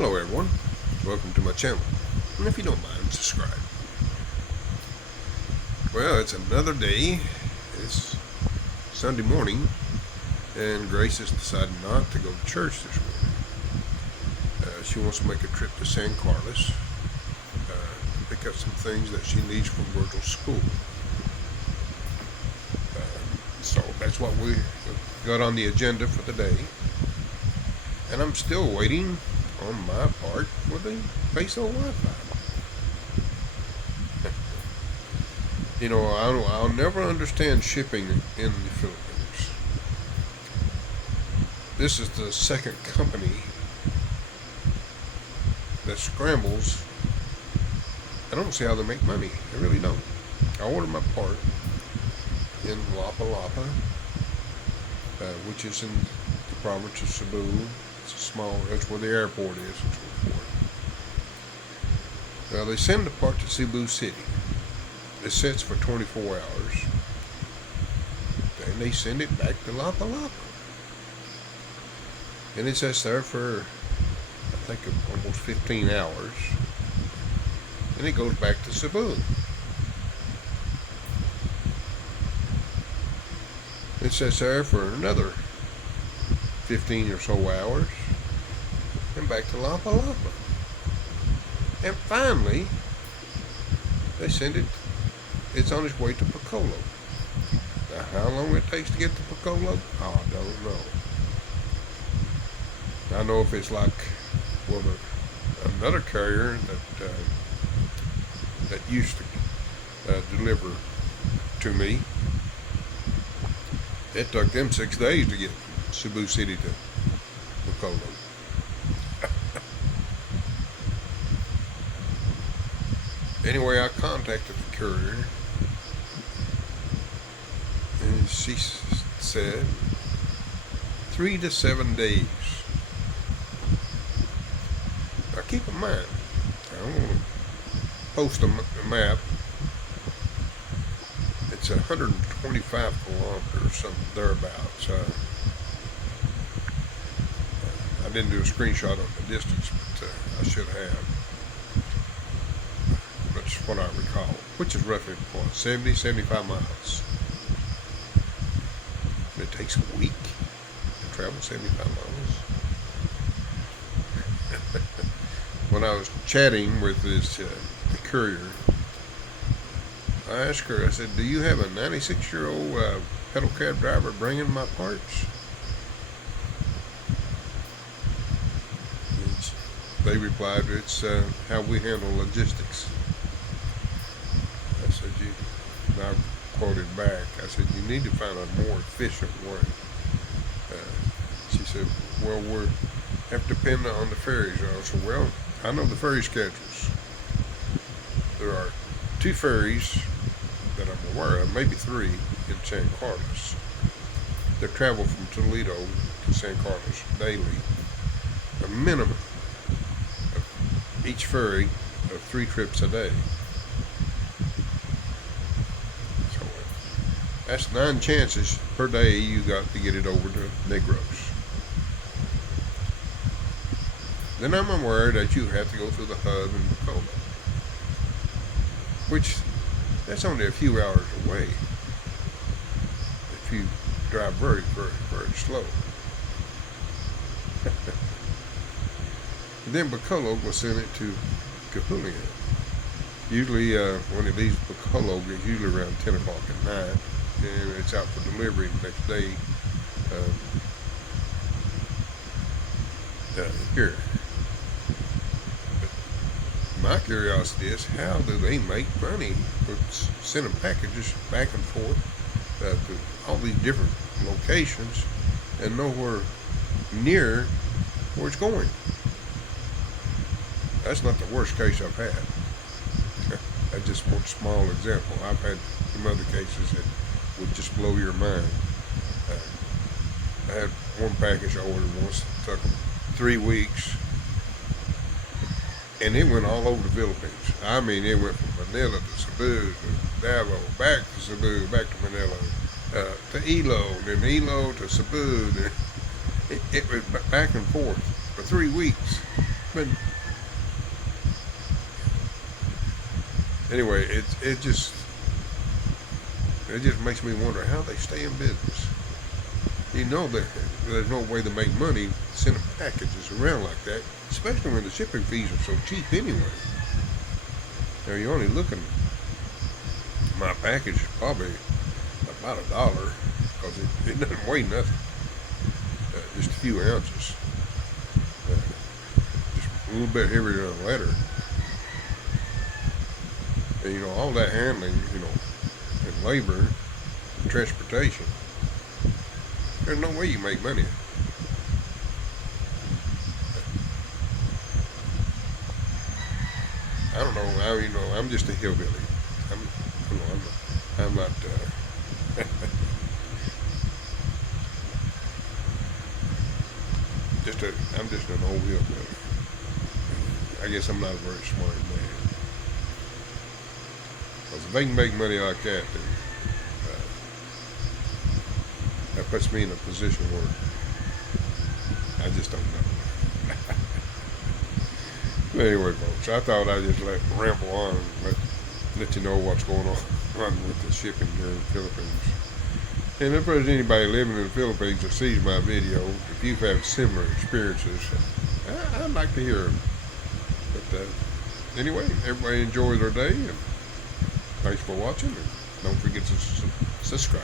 Hello everyone, welcome to my channel, and if you don't mind, subscribe. Well, it's another day. It's Sunday morning, and Grace has decided not to go to church this morning. She wants to make a trip to San Carlos to pick up some things that she needs from Virgil's school. So that's what we got on the agenda for the day. And I'm still waiting on my part for the Peso Wi-Fi. You know, I'll never understand shipping in the Philippines. This is the second company that scrambles. I don't see how they make money. I really don't. I ordered my part in Lapa Lapa, which is in the province of Cebu. That's where the airport is and so forth. Now they send the part to Cebu City. It sits for 24 hours. Then they send it back to Lapa Lapa. And it sits there for, I think, almost 15 hours. And it goes back to Cebu. It sits there for another 15 or so hours, and back to Lapa Lapa. And finally, they send it, it's on its way to Bacolod. Now, how long it takes to get to Bacolod, I don't know. I know if it's like, well, another carrier that used to deliver to me, it took them 6 days to get Cebu City to Bacolod. Anyway, I contacted the courier, and she said 3 to 7 days. Now keep in mind, I'm going to post a map. It's 125 kilometers, something thereabouts. I didn't do a screenshot of the distance, but I should have. That's what I recall, which is roughly, 70, 75 miles. It takes a week to travel 75 miles. When I was chatting with the courier, I asked her, I said, do you have a 96-year-old pedal cab driver bringing my parts? They replied, it's how we handle logistics. I said, and I quoted back, I said, you need to find a more efficient way. She said, well, we have to depend on the ferries. I said, well, I know the ferry schedules. There are 2 ferries that I'm aware of, maybe 3 in San Carlos, that travel from Toledo to San Carlos daily, a minimum of each ferry of 3 trips a day. So that's 9 chances per day you got to get it over to Negros. Then I'm aware that you have to go through the hub in Bacolod, which that's only a few hours away if you drive very, very, very slow. Then Bacolod will send it to Cahulian. Usually when it leaves Bacolod, it's usually around 10 o'clock at night, and it's out for delivery the next day here. My curiosity is, how do they make money with sending packages back and forth to all these different locations and nowhere near where it's going? That's not the worst case I've had. That's just one small example. I've had some other cases that would just blow your mind. I had one package I ordered once. It took 3 weeks. And it went all over the Philippines. I mean, it went from Manila to Cebu to Davao, back to Cebu, back to Manila, to Ilo, then Ilo to Cebu. It was back and forth for 3 weeks. shipping. Anyway, it just makes me wonder how they stay in business. You know that there's no way to make money sending packages around like that, especially when the shipping fees are so cheap anyway. Now you're only looking. My package is probably about $1 because it doesn't weigh nothing, just a few ounces, just a little bit heavier than a letter. And all that handling, and labor, and transportation. There's no way you make money. I don't know. I'm just a hillbilly. I'm, I'm not. I'm just an old hillbilly. I guess I'm not a very smart man. Because if they can make money like that, then that puts me in a position where I just don't know. But anyway, folks, I thought I'd just ramble on and let you know what's going on with the shipping here in the Philippines. And if there's anybody living in the Philippines that sees my video, if you've had similar experiences, I'd like to hear them. But anyway, everybody enjoy their day, and thanks for watching, and don't forget to subscribe.